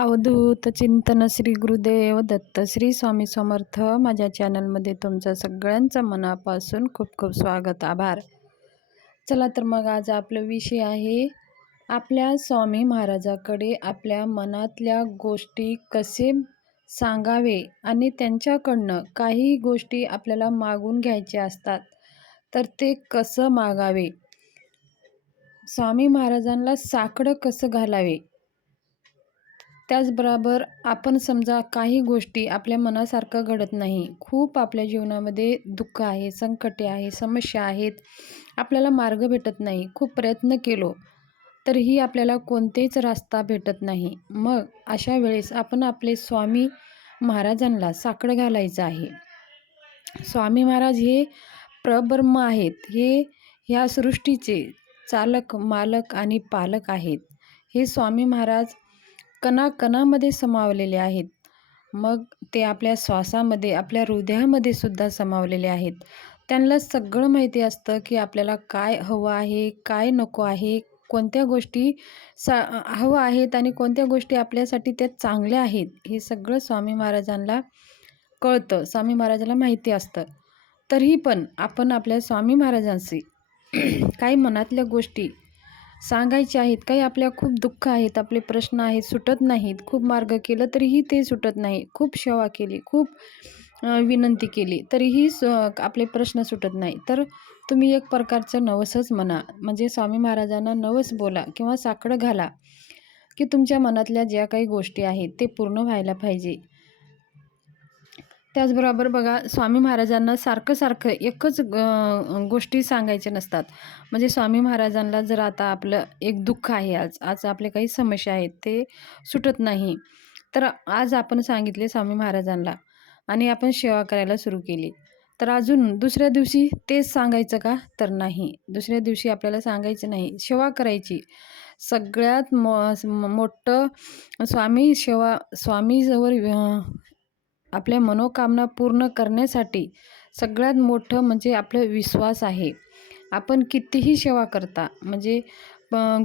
अवधूत चिंतन श्री गुरुदेव दत्त श्री स्वामी समर्थ. माझ्या चॅनलमध्ये तुमचं सगळ्यांचं मनापासून खूप खूप स्वागत आभार. चला तर मग आज आपलं विषय आहे आपल्या स्वामी महाराजाकडे आपल्या मनातल्या गोष्टी कसे सांगावे आणि त्यांच्याकडनं काही गोष्टी आपल्याला मागून घ्यायच्या असतात तर ते कसं मागावे? स्वामी महाराजांना साकडं कसं घालावे? त्याचबरोबर आपण समजा काही गोष्टी आपल्या मनासारखं घडत नाही. खूप आपल्या जीवनामध्ये दुःख आहे संकटे आहे समस्या आहेत. आपल्याला मार्ग भेटत नाही. खूप प्रयत्न केलो तरीही आपल्याला कोणतेच रस्ता भेटत नाही. मग अशा वेळेस आपण आपले स्वामी महाराजांना साकडं घालायचं आहे. स्वामी महाराज हे प्रब्रह्म आहेत. हे ह्या सृष्टीचे चालक मालक आणि पालक आहेत. हे स्वामी महाराज कणाकणामध्ये समावलेले आहेत. मग ते आपल्या श्वासामध्ये आपल्या हृदयामध्ये सुद्धा समावलेले आहेत. त्यांना सगळं माहिती असतं की आपल्याला काय हवं आहे काय नको आहे कोणत्या गोष्टी सा हवं आहेत आणि कोणत्या गोष्टी आपल्यासाठी त्या चांगल्या आहेत हे सगळं स्वामी महाराजांना कळतं स्वामी महाराजाला माहिती असतं. तरीही पण आपण आपल्या स्वामी महाराजांशी काही मनातल्या गोष्टी सांगायचे आहेत. काही आपल्या खूप दुःख आहेत आपले प्रश्न आहेत सुटत नाहीत. खूप मार्ग केलं तरीही ते सुटत नाही. खूप सेवा केली खूप विनंती केली तरीही स आपले प्रश्न सुटत नाही. तर तुम्ही एक प्रकारचं नवसच म्हणा. म्हणजे स्वामी महाराजांना नवस बोला किंवा साकडं घाला की तुमच्या मनातल्या ज्या काही गोष्टी आहेत ते पूर्ण व्हायला पाहिजे. त्याचबरोबर बघा स्वामी महाराजांना सारखं सारखं एकच गोष्टी सांगायच्या नसतात. म्हणजे स्वामी महाराजांना जर आता आपलं एक दुःख आहे आज आज आपले काही समस्या आहेत ते सुटत नाही. तर आज आपण सांगितले स्वामी महाराजांना आणि आपण सेवा करायला सुरू केली. तर अजून दुसऱ्या दिवशी तेच सांगायचं का? तर नाही. दुसऱ्या दिवशी आपल्याला सांगायचं नाही. सेवा करायची. सगळ्यात मो मोठं स्वामी सेवा स्वामीजवळ आपल्या मनोकामना पूर्ण करण्यासाठी सगळ्यात मोठं म्हणजे आपलं विश्वास आहे. आपण कितीही सेवा करता म्हणजे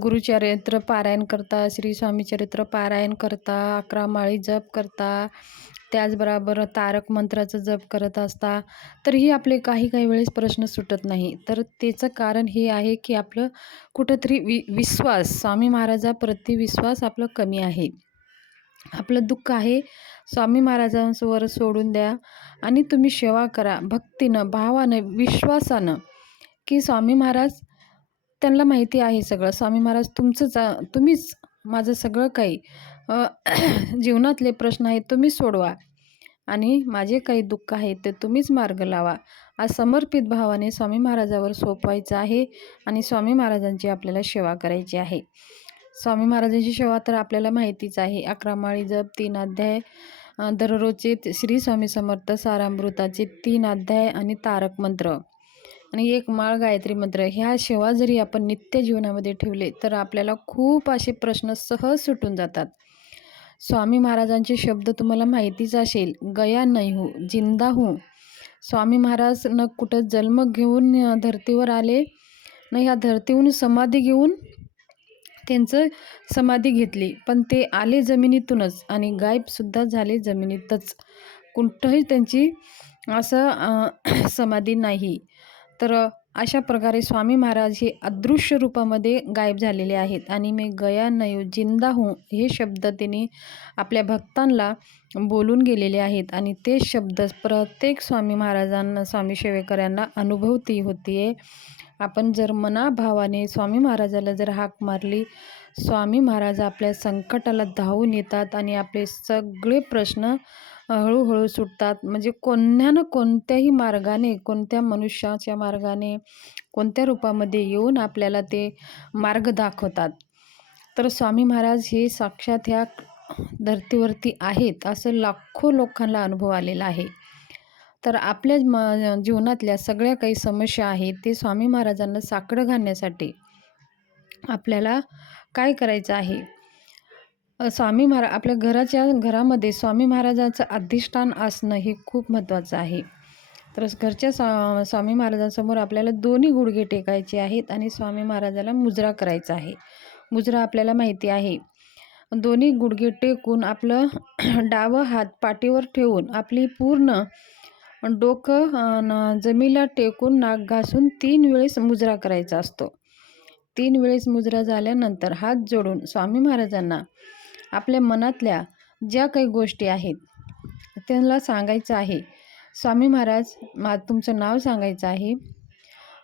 गुरुचरित्र पारायण करता श्री स्वामीचरित्र पारायण करता अकरा माळी जप करता त्याचबरोबर तारक मंत्राचं जप करत असता तरीही आपले काही काही वेळेस प्रश्न सुटत नाही. तर त्याचं कारण हे आहे की आपलं कुठंतरी वि विश्वास स्वामी महाराजाप्रती विश्वास आपलं कमी आहे. आपलं दुःख आहे स्वामी महाराजांवर सोडून द्या आणि तुम्ही सेवा करा भक्तीनं भावानं विश्वासानं. की स्वामी महाराज त्यांना माहिती आहे सगळं. स्वामी महाराज तुमचंच तुम्हीच माझं सगळं काही जीवनातले प्रश्न आहेत तुम्हीच सोडवा आणि माझे काही दुःख आहेत ते तुम्हीच मार्ग लावा. आज समर्पित भावाने स्वामी महाराजावर सोपवायचं आहे आणि स्वामी महाराजांची आपल्याला सेवा करायची आहे. स्वामी महाराजांची सेवा तर आपल्याला माहितीच आहे. अकरा माळी जप तीन अध्याय दररोजचे श्री स्वामी समर्थ सारामृताचे तीन अध्याय आणि तारक मंत्र आणि एक माळ गायत्री मंत्र. ह्या सेवा जरी आपण नित्य जीवनामध्ये ठेवले तर आपल्याला खूप असे प्रश्न सहज सुटून जातात. स्वामी महाराजांचे शब्द तुम्हाला माहितीच असेल गया नाही हो जिंदा हो. स्वामी महाराज न कुठं जन्म घेऊन धर्तीवर आले न ह्या धर्तीहून समाधी घेऊन त्यांचं समाधी घेतली. पण ते आले जमिनीतूनच आणि गायबसुद्धा झाले जमिनीतच. कुठंही त्यांची असं समाधी नाही. तर अशा प्रकारे स्वामी महाराज हे अदृश्य रूपामध्ये गायब झालेले आहेत. आणि मी गया नयो जिंदा हूँ हे शब्द त्यांनी आपल्या भक्तांना बोलून गेलेले आहेत. आणि ते शब्द प्रत्येक स्वामी महाराजांना स्वामी सेवेकऱ्यांना अनुभवती होती आहे आपण जर मनाभावाने स्वामी महाराजाला जर हाक मारली स्वामी महाराज आपल्या संकटाला धावून येतात आणि आपले सगळे प्रश्न हळूहळू सुटतात. म्हणजे कोणत्या ना कोणत्याही मार्गाने कोणत्या मनुष्याच्या मार्गाने कोणत्या रूपामध्ये येऊन आपल्याला ते मार्ग दाखवतात. तर स्वामी महाराज हे साक्षात ह्या धर्तीवरती आहेत असं लाखो लोकांना अनुभव आलेला आहे. तर आपल्या म जीवनातल्या सगळ्या काही समस्या आहेत ते स्वामी महाराजांना साकडं घालण्यासाठी आपल्याला काय करायचं आहे? स्वामी महारा आपल्या घराच्या घरामध्ये स्वामी महाराजांचं अधिष्ठान असणं हे खूप महत्त्वाचं आहे. तर घरच्या स्वा स्वामी महाराजांसमोर आपल्याला दोन्ही गुडघे टेकायचे आहेत आणि स्वामी महाराजाला मुजरा करायचा आहे. मुजरा आपल्याला माहिती आहे. दोन्ही गुडघे टेकून आपलं डावं हात पाठीवर ठेवून आपली पूर्ण डोकं जमीला जमिनीला टेकून नाक घासून तीन वेळेस मुजरा करायचा असतो. तीन वेळेस मुजरा झाल्यानंतर हात जोडून स्वामी महाराजांना आपल्या मनातल्या ज्या काही गोष्टी आहेत त्यांना सांगायचं आहे. स्वामी महाराज मा तुमचं नाव सांगायचं आहे.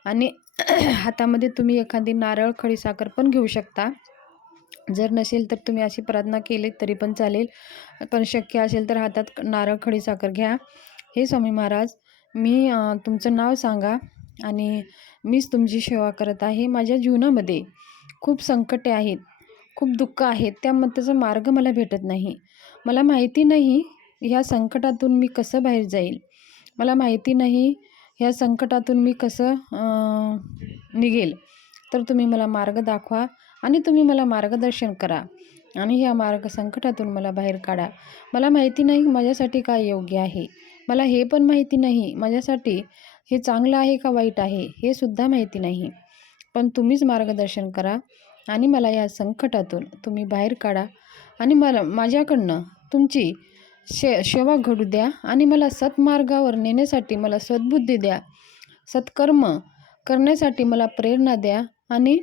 आणि हातामध्ये तुम्ही एखादी नारळ खडीसाखर पण घेऊ शकता. जर नसेल तर तुम्ही अशी प्रार्थना केली तरी पण चालेल. पण शक्य असेल तर हातात नारळ खडीसाखर घ्या. हे स्वामी महाराज मी तुमचं नाव सांगा आणि मीच तुमची सेवा करत आहे. माझ्या जीवनामध्ये खूप संकटे आहेत. खूप दुःख आहेत त्या त्याचा मार्ग मला भेटत नाही. मला माहिती नाही ह्या संकटातून मी कसं बाहेर जाईल. मला माहिती नाही ह्या संकटातून मी कसं निघेल. तर तुम्ही मला मार्ग दाखवा आणि तुम्ही मला मार्गदर्शन करा आणि ह्या मार्ग संकटातून मला बाहेर काढा. मला माहिती नाही माझ्यासाठी काय योग्य आहे. मला हे पण माहिती नाही माझ्यासाठी हे चांगलं आहे का वाईट आहे हे सुद्धा माहिती नाही. पण तुम्हीच मार्गदर्शन करा. आणि मला या संकटातून तुम्ही बाहेर काढा. आणि मला माझ्याकडनं तुमची शे सेवा घडू द्या आणि मला सत्मार्गावर नेण्यासाठी मला सद्बुद्धी द्या. सत्कर्म करण्यासाठी मला प्रेरणा द्या आणि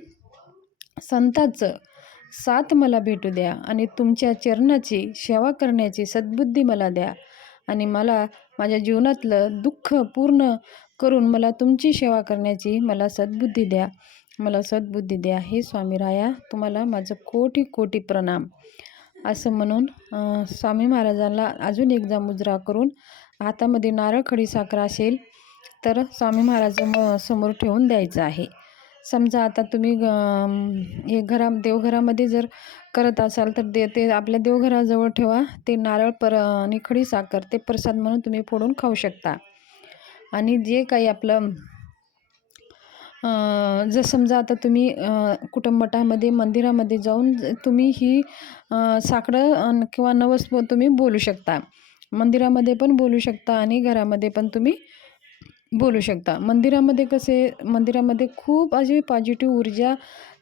संतांचं साथ मला भेटू द्या आणि तुमच्या चरणाची सेवा करण्याची सद्बुद्धी मला द्या. आणि मला माझ्या जीवनातलं दुःख पूर्ण करून मला तुमची सेवा करण्याची मला सद्बुद्धी द्या. मला सद्बुद्धी द्या हे स्वामी राया. तुम्हाला माझं कोटी कोटी प्रणाम. असं म्हणून स्वामी महाराजांना अजून एकदा मुजरा करून हातामध्ये नारळ खडी साखर असेल तर स्वामी महाराज समोर ठेवून द्यायचं आहे. समजा आता तुम्ही हे घरा देवघरामध्ये जर करत असाल तर दे ते आपल्या देवघराजवळ ठेवा. ते नारळ पर आणि खडी साखर ते प्रसाद म्हणून तुम्ही फोडून खाऊ शकता. आणि जे काही आपलं जर समजा आता तुम्ही कुटुंबटामध्ये मठामध्ये मंदिरामध्ये जाऊन ज- तुम्ही ही साकडं किंवा नवस तुम्ही बोलू शकता. मंदिरामध्ये पण बोलू शकता आणि घरामध्ये पण तुम्ही बोलू शकता. मंदिरामध्ये कसे मंदिरामध्ये खूप अशी पॉझिटिव्ह ऊर्जा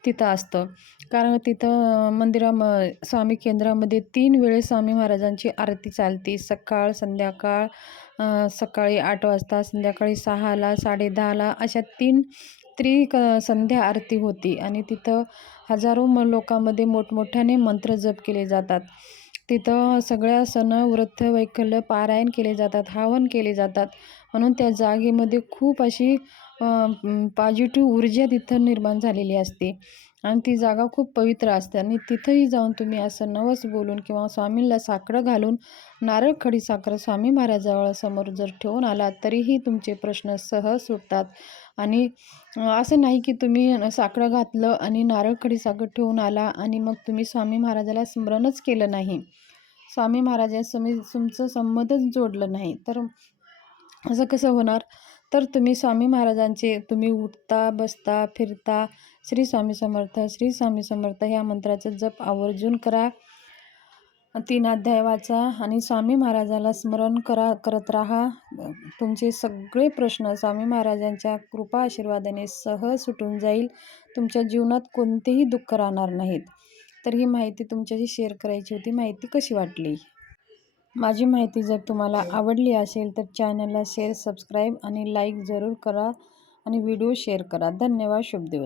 तिथं असतं. कारण तिथं मंदिराम स्वामी केंद्रामध्ये तीन वेळेस स्वामी महाराजांची आरती चालते. सकाळ संध्याकाळ सकाळी आठ वाजता संध्याकाळी सहाला साडेदहाला अशा तीन त्री क संध्या आरती होती. आणि तिथं हजारो म लोकांमध्ये मोठमोठ्याने मंत्र जप केले जातात. तिथं सगळ्या सण व्रत वैकल्य पारायण केले जातात हवन केले जातात. म्हणून त्या जागेमध्ये खूप अशी पॉझिटिव्ह ऊर्जा तिथं निर्माण झालेली असते. आणि ती जागा खूप पवित्र असते. आणि तिथंही जाऊन तुम्ही असं नवस बोलून किंवा स्वामींना साकडं घालून नारळ खडी साखर स्वामी महाराजावळ समोर जर ठेवून आलात तरीही तुमचे प्रश्न सहज सुटतात. आणि असं नाही की तुम्ही साकडं घातलं आणि नारळ खडी साखर ठेवून आला आणि मग तुम्ही स्वामी महाराजाला स्मरणच केलं नाही. स्वामी महाराजांसमी तुमचं संमतच जोडलं नाही. तर असं कसं होणार? तर तुम्ही स्वामी महाराजांचे तुम्ही उठता बसता फिरता श्री स्वामी समर्थ श्री स्वामी समर्थ ह्या मंत्राचा जप आवर्जून करा. तीन अध्याय वाचा आणि स्वामी महाराजाला स्मरण करा करत राहा. तुमचे सगळे प्रश्न स्वामी महाराजांच्या कृपा आशीर्वादाने सहज सुटून जाईल. तुमच्या जीवनात कोणतेही दुःख राहणार नाहीत. तर ही माहिती तुमच्याशी शेअर करायची होती. माहिती कशी वाटली? माझी माहिती जर तुम्हाला आवडली असेल तर चॅनलला शेअर सबस्क्राईब आणि लाईक जरूर करा आणि व्हिडिओ शेअर करा. धन्यवाद. शुभ दिवस.